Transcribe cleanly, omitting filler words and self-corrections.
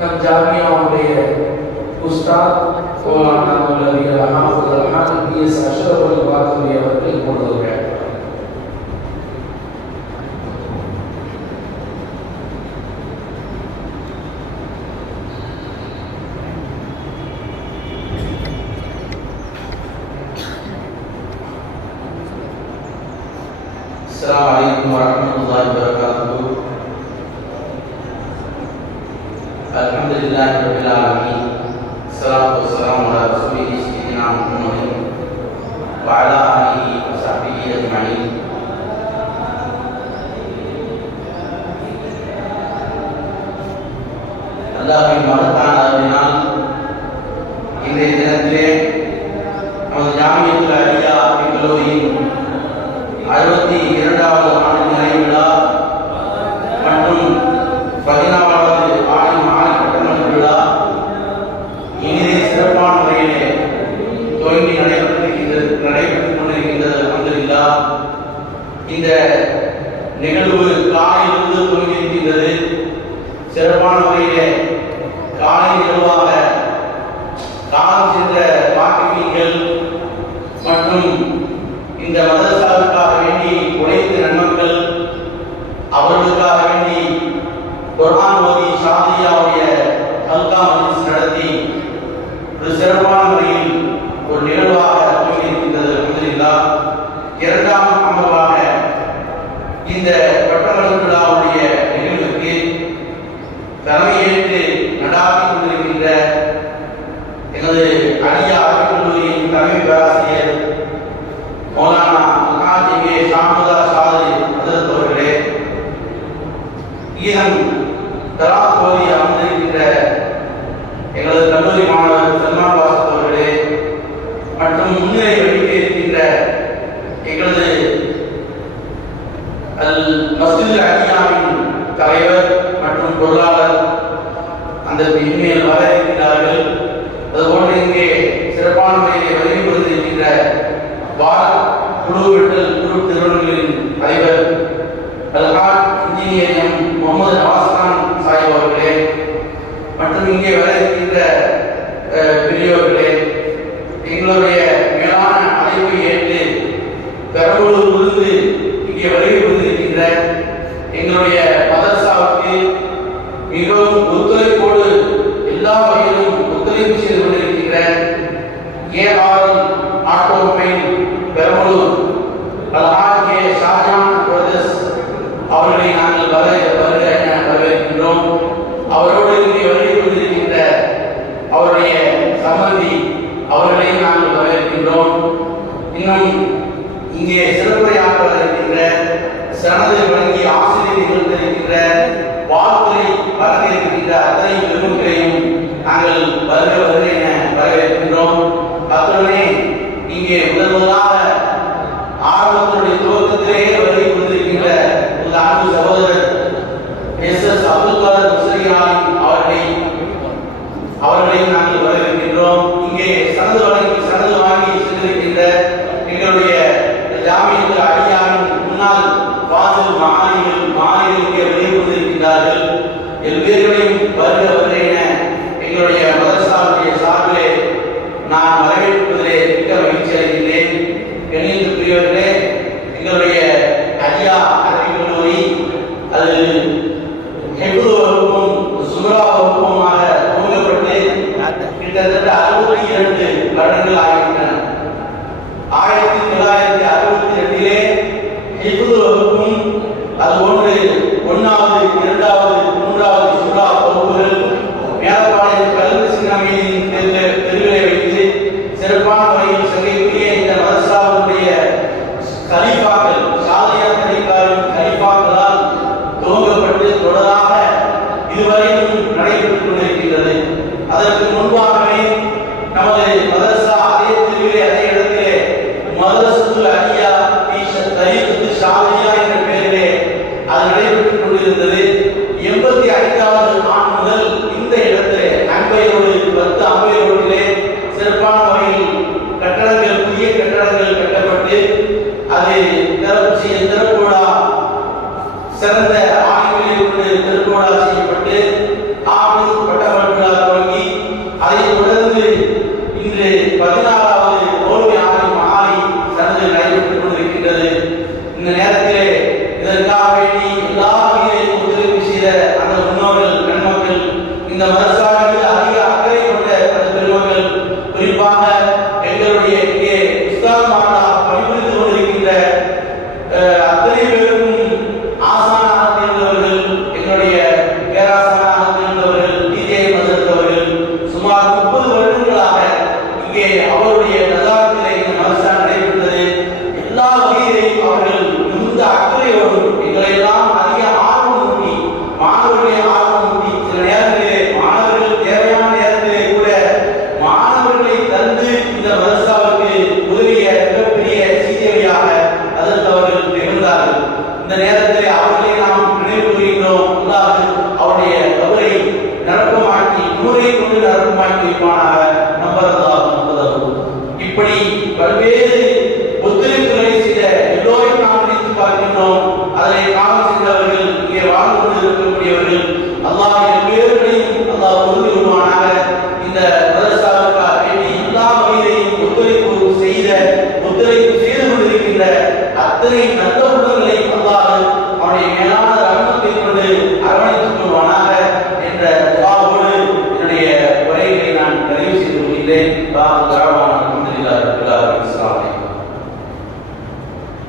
நம் ஜாமியாவுடைய உஸ்தாத் மௌலானா மௌலவி ஹாஃபிஸ் அல்-ஹான் பிஎஸ் அஷ்ரஃப் அல்-பாத்மி அவர்கள் போடுவார்கள். السلام عليكم ورحمة الله وبركاته. الحمد لله رب العالمين. الصلاة والسلام على رسوله سيدنا محمد وعلى آله وصحبه أجمعين. அல்லாஹ்வின் மகத்தான அருளினால் இன்றைய தினத்திலே நமது ஜாமியத்துல் அலியா கல்லூரியின் 62வது ஆண்டு நிறைவு விழா மற்றும் 14வது ஆண்டு மாலை பட்டமளிப்பு விழா இனிதே சிறப்பான முறையிலே துவங்கி நடைபெற்றுக் கொண்டிருக்கின்றது. அல்ஹம்துலில்லாஹ். இந்த நிகழ்வு காலையிலிருந்து துவங்கியிருக்கின்றது. சிறப்பான முறையிலே காலை நிகழ்வாக காலம் சென்ற வாக்கியங்கள் மற்றும் இந்த மதரசாவுக்காக வேண்டி உழைத்த நன்மக்கள், அவர்களுக்காக வேண்டி குர்ஆன் ஓதி ஷாதியாவுடைய ஹல்கா மஜ்லிஸ் நடத்தி ஒரு சிறப்பான முறையில் ஒரு நிகழ்வாக துவங்கியிருக்கின்றது. அல்ஹம்துலில்லாஹ். இரண்டாம் அமர்வாக இந்த பட்டமளிப்பு விழாவுடைய நிகழ்வுக்கு தலைமையேற்று நடாத்தி கொண்டிருக்கின்ற எனது அலியா அரபிக் கல்லூரியின் தலைமை பேராசிரியர் மௌலானா அல்ஹாஜ் ஷாமுதா சாதிரி ஹஜ்ரத் அவர்களே, ஈரம் தராத் ஓதி அமர்ந்திருக்கின்ற எங்களது கல்லூரி மாணவர் சல்மான் பாசத் அவர்களே மற்றும் முன்னிலை வகிக்க இருக்கின்ற எங்களது மஸ்ஜித் அலியாவின் தலைவர் மற்றும் பொருளாளர் அந்த இனிமேல் வர இருக்கின்றார்கள். அதுபோன்று இங்கே சிறப்பான முறையை வருகை புரிந்திருக்கின்ற குழு வெட்டல் குரூப் நிறுவனங்களின் தலைவர் அல்ஹாஜ் இன்ஜினியர் எம் முகமது நவாஸ்கான் சாஹிப் அவர்களே மற்றும் இங்கே வர இருக்கின்ற பெரியோர்களே, எங்களுடைய மேலான அழைப்பை ஏற்று பெரம்பலூரிலிருந்து இங்கே வருகை புரிந்திருக்கின்ற எங்களுடைய மதரசாவுக்கு மிகவும் ஒத்துழைப்போடு எல்லா வகையிலும் ஒத்துழைப்பு செய்து கொண்டிருக்கின்ற ARL automobile Perambalur Alhaj Shajan brothers அவர்களை நாங்கள் வரவேற்கின்றோம். அவரோடு இங்கே வருகை கொண்டிருக்கின்ற அவருடைய சம்பந்தி அவர்களை நாங்கள் வரவேற்கின்றோம். இன்னும் இங்கே சிறப்புரையாற்ற இருக்கின்ற சனது வழங்கி ஆசிரியர் நிகழ்ந்திருக்கின்ற வாழ்த்துறை வழங்க இருக்கின்ற அத்தனை பெருமக்களையும் நாங்கள் வருக என வரவேற்கின்றோம். அத்துடனே இங்கே முதலாக ஆரம்பத்தினுடைய துவக்கத்திலேயே வருகை கொண்டிருக்கின்ற ஒரு அன்பு சகோதரர் எஸ்.எஸ். அப்துல் காதர் முஸ்லியான் அவர்களை நாங்கள் வரவேற்கின்றோம். இங்கே சனது வாங்கி சென்றிருக்கின்ற எங்களுடைய ஜாமியத்துல் அலியாவின் முன்னாள் வாசல் மாணவிகள் இங்கே வருகை கொண்டிருக்கின்றார்கள். எல்லோரையும் வருக என எங்களுடைய மதரசாவுடைய சார்பிலே நான் வரவேற்பதிலே மிக்க மகிழ்ச்சி அடைகின்றேன். கண்ணியத்திற்குரியவர்களே, எங்களுடைய அலியா அரபிக் கல்லூரி அது ஹிஃப்து வகுப்பும் சும்ரா வகுப்புமாக துவங்கப்பட்டு கிட்டத்தட்ட 62 வருடங்கள் ஆகின்றன. 1962 ஹிஃப்து வகுப்பும் அதுபோன்று 1வது 2வது 3வது சும்ரா வகுப்புகள் மேலப்பாளையம் கல்வி சின்னமையின் தெருவிலே வைத்து சிறப்பான முறையில் செய்யக்கூடிய இந்த மதரசாவுடைய கலீஃபாக்கள் ஷாதியா கலீஃபாக்களால் துவங்கப்பட்டு தொடராக இதுவரையும் நடைபெற்றுக் கொண்டிருக்கின்றது. அதற்கு முன்பாகவே நமது மதரசா அதே தெருவிலே அதே இடத்திலே மதரசத்துல் அலியா தரீகத்து ஷாதியா என்ற பெயரிலே அது நடைபெற்றுக் கொண்டிருந்தது. 85வது ஆண்டு முதல் இந்த இடத்திலே அம்பையோடு 10 அம்பையோடிலே சிறப்பான முறையில் கட்டடங்கள் புதிய கட்டடங்கள் கட்டப்பட்டு அது திறப்புடா சிறந்த ஆய்வுகளை கொண்டு திருக்கோடா செய்யப்பட்டு ஆண்டு பட்ட இந்த மதரசாவில் அதிக அக்கறை கொண்ட அந்த பெருமக்கள், குறிப்பாக எங்களுடைய இங்கே உஸ்தாத் மாதா பணிபுரிந்து கொண்டிருக்கின்ற அத்தனை பேருக்கும் ஆசானாக தேர்ந்தவர்கள், எங்களுடைய பேராசானாக தேர்ந்தவர்கள், டிஜே மசரத் அவர்கள் சுமார் 30 வருடங்களாக இங்கே அவருடைய நசாரத்திலே இந்த மதரசா நடைபெற்றது. எல்லா வகையிலையும் அவர்கள் மிகுந்த அக்கறையோடு எங்களை எல்லாம் அதிக ஆர்வம் ஊட்டி, மாணவர்களை ஆர்வம் ஊட்டி, சில நேரங்களிலே மாணவர்கள் தேவையான நேரத்திலே கூட மாணவர்களை தந்து இந்த மதரசாவுக்கு உதவிய மிகப்பெரிய சீதேவியாக அதற்கு அவர்கள் திகழ்ந்தார்கள். இந்த நேரத்திலே அவர்களை நாம் நினைவு கூறுகின்றோம். அல்லாஹ் அவருடைய கபரை நரப்பமாக்கி, நூரை கொண்டு நரப்பமாக்கி வைப்பானாக. நம்பர் அல்லாஹ். இப்படி பல்வேறு